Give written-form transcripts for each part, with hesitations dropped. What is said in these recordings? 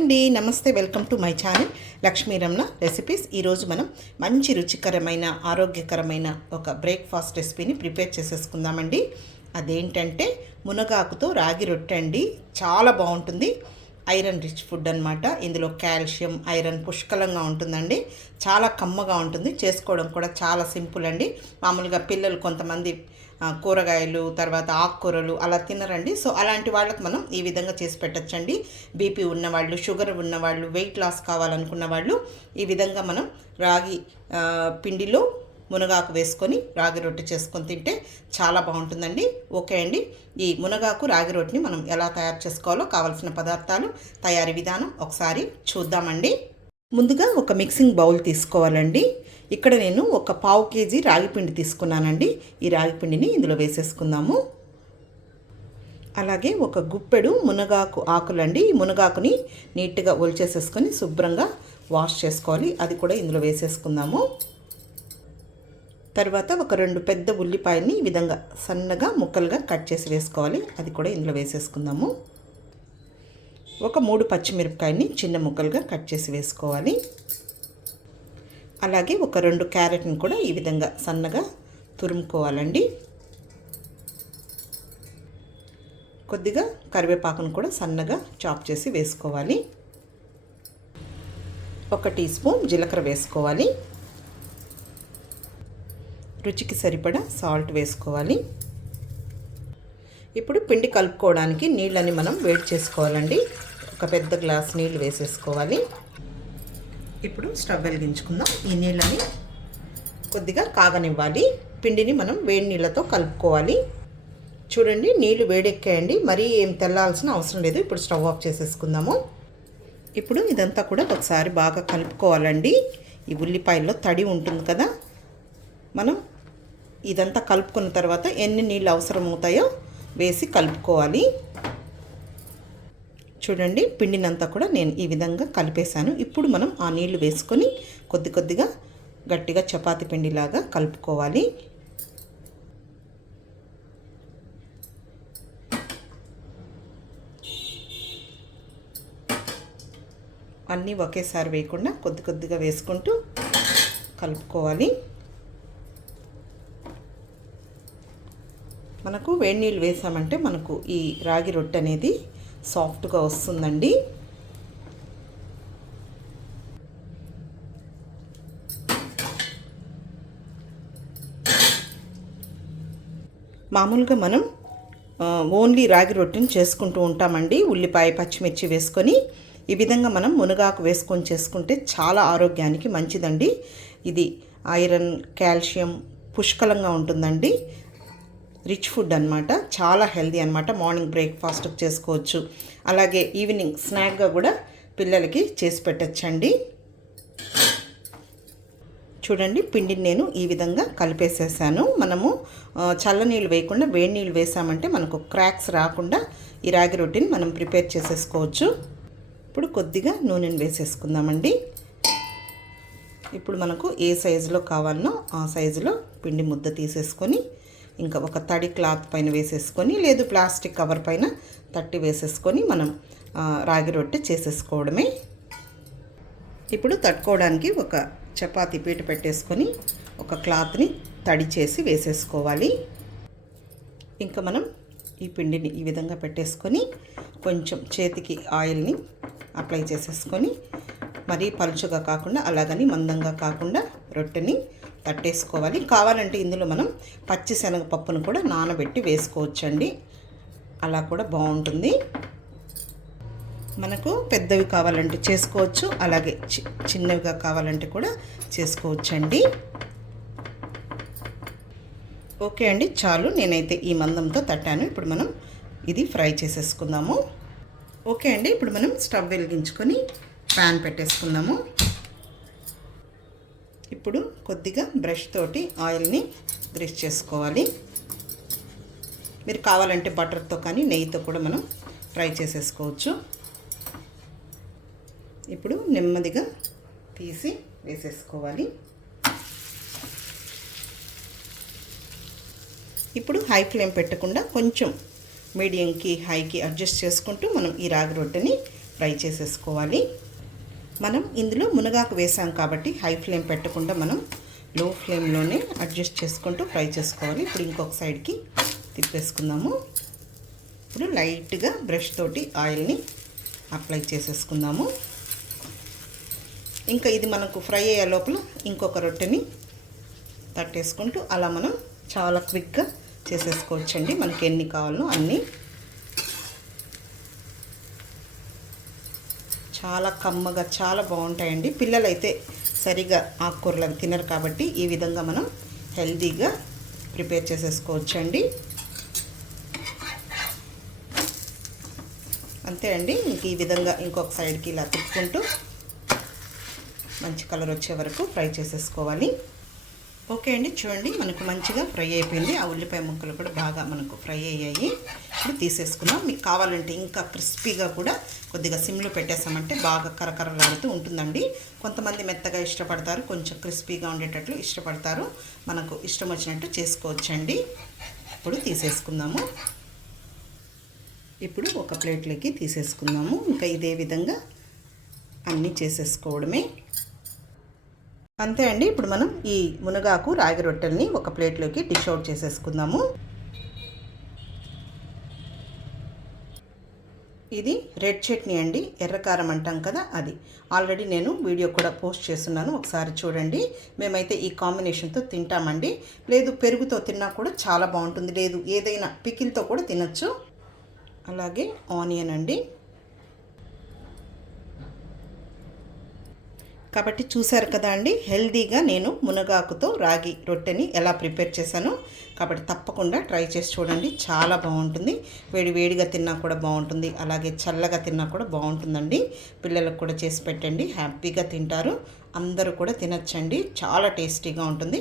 అండి, నమస్తే. Welcome to my channel Lakshmi Ramana recipes. ఈరోజు మనం మంచి రుచికరమైన ఆరోగ్యకరమైన ఒక బ్రేక్ఫాస్ట్ రెసిపీని ప్రిపేర్ చేసేసుకుందామండి. అదేంటంటే మునగాకుతో రాగి రొట్టె అండి. చాలా బాగుంటుంది. ఐరన్ రిచ్ ఫుడ్ అనమాట. ఇందులో కాల్షియం, ఐరన్ పుష్కలంగా ఉంటుందండి. చాలా కమ్మగా ఉంటుంది. చేసుకోవడం కూడా చాలా సింపుల్ అండి. మామూలుగా పిల్లలు కొంతమంది కూరగాయలు తర్వాత ఆకుకూరలు అలా తినరండి. సో అలాంటి వాళ్ళకి మనం ఈ విధంగా చేసి పెట్టచ్చండి. బీపీ ఉన్నవాళ్ళు, షుగర్ ఉన్నవాళ్ళు, వెయిట్ లాస్ కావాలనుకున్న వాళ్ళు ఈ విధంగా మనం రాగి పిండిలో మునగాకు వేసుకొని రాగి రొట్టె చేసుకొని తింటే చాలా బాగుంటుందండి. ఓకే అండి, ఈ మునగాకు రాగి రొట్టెని మనం ఎలా తయారు చేసుకోవాలో కావాల్సిన పదార్థాలు, తయారీ విధానం ఒకసారి చూద్దామండి. ముందుగా ఒక మిక్సింగ్ బౌల్ తీసుకోవాలండి. ఇక్కడ నేను ఒక 1/2 kg రాగిపిండి తీసుకున్నానండి. ఈ రాగిపిండిని ఇందులో వేసేసుకుందాము. అలాగే ఒక గుప్పెడు మునగాకు ఆకులండి. ఈ మునగాకుని నీట్గా ఒలిచేసేసుకొని శుభ్రంగా వాష్ చేసుకోవాలి. అది కూడా ఇందులో వేసేసుకుందాము. తర్వాత ఒక 2 పెద్ద ఉల్లిపాయల్ని ఈ విధంగా సన్నగా ముక్కలుగా కట్ చేసి వేసుకోవాలి. అది కూడా ఇందులో వేసేసుకుందాము. ఒక 3 పచ్చిమిరపకాయని చిన్న ముక్కలుగా కట్ చేసి వేసుకోవాలి. అలాగే ఒక 2 క్యారెట్ని కూడా ఈ విధంగా సన్నగా తురుముకోవాలండి. కొద్దిగా కరివేపాకును కూడా సన్నగా చాప్ చేసి వేసుకోవాలి. 1 టీ స్పూన్ జీలకర్ర వేసుకోవాలి. రుచికి సరిపడా సాల్ట్ వేసుకోవాలి. ఇప్పుడు పిండి కలుపుకోవడానికి నీళ్ళని మనం వేడి చేసుకోవాలండి. ఒక పెద్ద గ్లాస్ నీళ్ళు వేసేసుకోవాలి. ఇప్పుడు స్టవ్ వెలిగించుకుందాం. ఈ నీళ్ళని కొద్దిగా కాగనివ్వాలి. పిండిని మనం వేడి నీళ్ళతో కలుపుకోవాలి. చూడండి, నీళ్ళు వేడెక్కాయండి. మరీ ఏం తెల్లాల్సిన అవసరం లేదు. ఇప్పుడు స్టవ్ ఆఫ్ చేసేసుకుందాము. ఇప్పుడు ఇదంతా కూడా ఒకసారి బాగా కలుపుకోవాలండి. ఈ ఉల్లిపాయల్లో తడి ఉంటుంది కదా, మనం ఇదంతా కలుపుకున్న తర్వాత ఎన్ని నీళ్ళు అవసరం అవుతాయో వేసి కలుపుకోవాలి. చూడండి, పిండినంతా కూడా నేను ఈ విధంగా కలిపేశాను. ఇప్పుడు మనం ఆ నీళ్లు వేసుకొని కొద్ది కొద్దిగా గట్టిగా చపాతీ పిండిలాగా కలుపుకోవాలి. అన్నీ ఒకేసారి వేయకుండా కొద్ది కొద్దిగా వేసుకుంటూ కలుపుకోవాలి. మనకు వేడి నీళ్ళు వేసామంటే మనకు ఈ రాగి రొట్టె అనేది సాఫ్ట్గా వస్తుందండి. మామూలుగా మనం ఓన్లీ రాగి రొట్టెని చేసుకుంటూ ఉంటామండి. ఉల్లిపాయ, పచ్చిమిర్చి వేసుకొని ఈ విధంగా మనం మునగాకు వేసుకొని చేసుకుంటే చాలా ఆరోగ్యానికి మంచిదండి. ఇది ఐరన్, కాల్షియం పుష్కలంగా ఉంటుందండి. రిచ్ ఫుడ్ అనమాట. చాలా హెల్దీ అనమాట. మార్నింగ్ బ్రేక్ఫాస్ట్ చేసుకోవచ్చు. అలాగే ఈవినింగ్ స్నాక్గా కూడా పిల్లలకి చేసి పెట్టచ్చండి. చూడండి, పిండిని నేను ఈ విధంగా కలిపేసేసాను. మనము చల్లనీళ్ళు వేయకుండా వేడి నీళ్ళు వేసామంటే మనకు క్రాక్స్ రాకుండా ఈ రాగి రొట్టెని మనం ప్రిపేర్ చేసేసుకోవచ్చు. ఇప్పుడు కొద్దిగా నూనెను వేసేసుకుందామండి. ఇప్పుడు మనకు ఏ సైజులో కావాలనో ఆ సైజులో పిండి ముద్ద తీసేసుకొని ఇంకా ఒక తడి క్లాత్ పైన వేసేసుకొని, లేదు ప్లాస్టిక్ కవర్ పైన తట్టి వేసేసుకొని మనం రాగి రొట్టె చేసేసుకోవడమే. ఇప్పుడు తట్టుకోవడానికి ఒక చపాతీ పీట పెట్టేసుకొని ఒక క్లాత్ని తడి చేసి వేసేసుకోవాలి. ఇంకా మనం ఈ పిండిని ఈ విధంగా పెట్టేసుకొని కొంచెం చేతికి ఆయిల్ని అప్లై చేసేసుకొని, మరీ పలుచగా కాకుండా అలాగని మందంగా కాకుండా రొట్టెని తట్టేసుకోవాలి. కావాలంటే ఇందులో మనం పచ్చి శనగపప్పును కూడా నానబెట్టి వేసుకోవచ్చండి. అలా కూడా బాగుంటుంది. మనకు పెద్దవి కావాలంటే చేసుకోవచ్చు, అలాగే చిన్నవిగా కావాలంటే కూడా చేసుకోవచ్చండి. ఓకే అండి, చాలు. నేనైతే ఈ మందంతో తట్టాను. ఇప్పుడు మనం ఇది ఫ్రై చేసేసుకుందాము. ఓకే అండి, ఇప్పుడు మనం స్టవ్ వెలిగించుకొని ప్యాన్ పెట్టేసుకుందాము. ఇప్పుడు కొద్దిగా బ్రష్ తోటి ఆయిల్ని గ్రీస్ చేసుకోవాలి. మీరు కావాలంటే బటర్తో కానీ నెయ్యితో కూడా మనం ఫ్రై చేసేసుకోవచ్చు. ఇప్పుడు నెమ్మదిగా తీసి వేసేసుకోవాలి. ఇప్పుడు హై ఫ్లేమ్ పెట్టకుండా కొంచెం మీడియంకి హైకి అడ్జస్ట్ చేసుకుంటూ మనం ఈ రాగి రొట్టెని ఫ్రై చేసేసుకోవాలి. మనం ఇందులో మునగాకు వేసాం కాబట్టి హై ఫ్లేమ్ పెట్టకుండా మనం లో ఫ్లేమ్లోనే అడ్జస్ట్ చేసుకుంటూ ఫ్రై చేసుకోవాలి. ఇప్పుడు ఇంకొక సైడ్కి తిప్పేసుకుందాము. ఇప్పుడు లైట్గా బ్రష్ తోటి ఆయిల్ని అప్లై చేసేసుకుందాము. ఇంకా ఇది మనకు ఫ్రై అయ్యే లోపల ఇంకొక రొట్టెని తట్టేసుకుంటూ అలా మనం చాలా క్విక్గా చేసేసుకోవచ్చండి. మనకి ఎన్ని కావాలో అన్నీ. చాలా కమ్మగా చాలా బాగుంటాయండి. పిల్లలైతే సరిగా ఆకుకూరలు అవి తినరు కాబట్టి ఈ విధంగా మనం హెల్తీగా ప్రిపేర్ చేసేసుకోవచ్చండి. అంతే అండి. ఇంక ఈ విధంగా ఇంకొక సైడ్కి ఇలా తిప్పుకుంటూ మంచి కలర్ వచ్చే వరకు ఫ్రై చేసేసుకోవాలి. ఓకే అండి, చూడండి మనకు మంచిగా ఫ్రై అయిపోయింది. ఆ ఉల్లిపాయ ముక్కలు కూడా బాగా మనకు ఫ్రై అయ్యాయి. ఇప్పుడు తీసేసుకుందాం. మీకు కావాలంటే ఇంకా క్రిస్పీగా కూడా కొద్దిగా సిమ్లో పెట్టేసామంటే బాగా కరకరలాడుతూ ఉంటుందండి. కొంతమంది మెత్తగా ఇష్టపడతారు, కొంచెం క్రిస్పీగా ఉండేటట్లు ఇష్టపడతారు. మనకు ఇష్టం వచ్చినట్టు చేసుకోవచ్చండి. ఇప్పుడు తీసేసుకుందాము. ఇప్పుడు ఒక ప్లేట్లోకి తీసేసుకుందాము. ఇంకా ఇదే విధంగా అన్నీ చేసేసుకోవడమే. అంతే అండి. ఇప్పుడు మనం ఈ మునగాకు రాగి రొట్టెల్ని ఒక ప్లేట్లోకి డిష్ అవుట్ చేసేసుకుందాము. ఇది రెడ్ చట్నీ అండి, ఎర్రకారం అంటాం కదా అది. ఆల్రెడీ నేను వీడియో కూడా పోస్ట్ చేస్తున్నాను, ఒకసారి చూడండి. మేమైతే ఈ కాంబినేషన్తో తింటామండి. లేదు పెరుగుతో తిన్నా కూడా చాలా బాగుంటుంది. లేదు ఏదైనా పికిల్తో కూడా తినచ్చు. అలాగే ఆనియన్ అండి. కాబట్టి చూశారు కదా అండి, హెల్తీగా నేను మునగాకుతో రాగి రొట్టెని ఎలా ప్రిపేర్ చేశాను. కాబట్టి తప్పకుండా ట్రై చేసి చూడండి, చాలా బాగుంటుంది. వేడి వేడిగా తిన్నా కూడా బాగుంటుంది, అలాగే చల్లగా తిన్నా కూడా బాగుంటుందండి. పిల్లలకు కూడా చేసి పెట్టండి, హ్యాపీగా తింటారు. అందరూ కూడా తినచ్చండి, చాలా టేస్టీగా ఉంటుంది.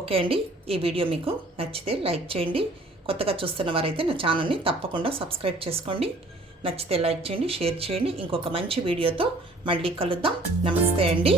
ఓకే అండి, ఈ వీడియో మీకు నచ్చితే లైక్ చేయండి. కొత్తగా చూస్తున్న వారైతే నా ఛానల్ని తప్పకుండా సబ్స్క్రైబ్ చేసుకోండి. నచ్చితే లైక్ చేయండి, షేర్ చేయండి. ఇంకొక మంచి వీడియోతో మళ్ళీ కలుద్దాం. నమస్తే అండి.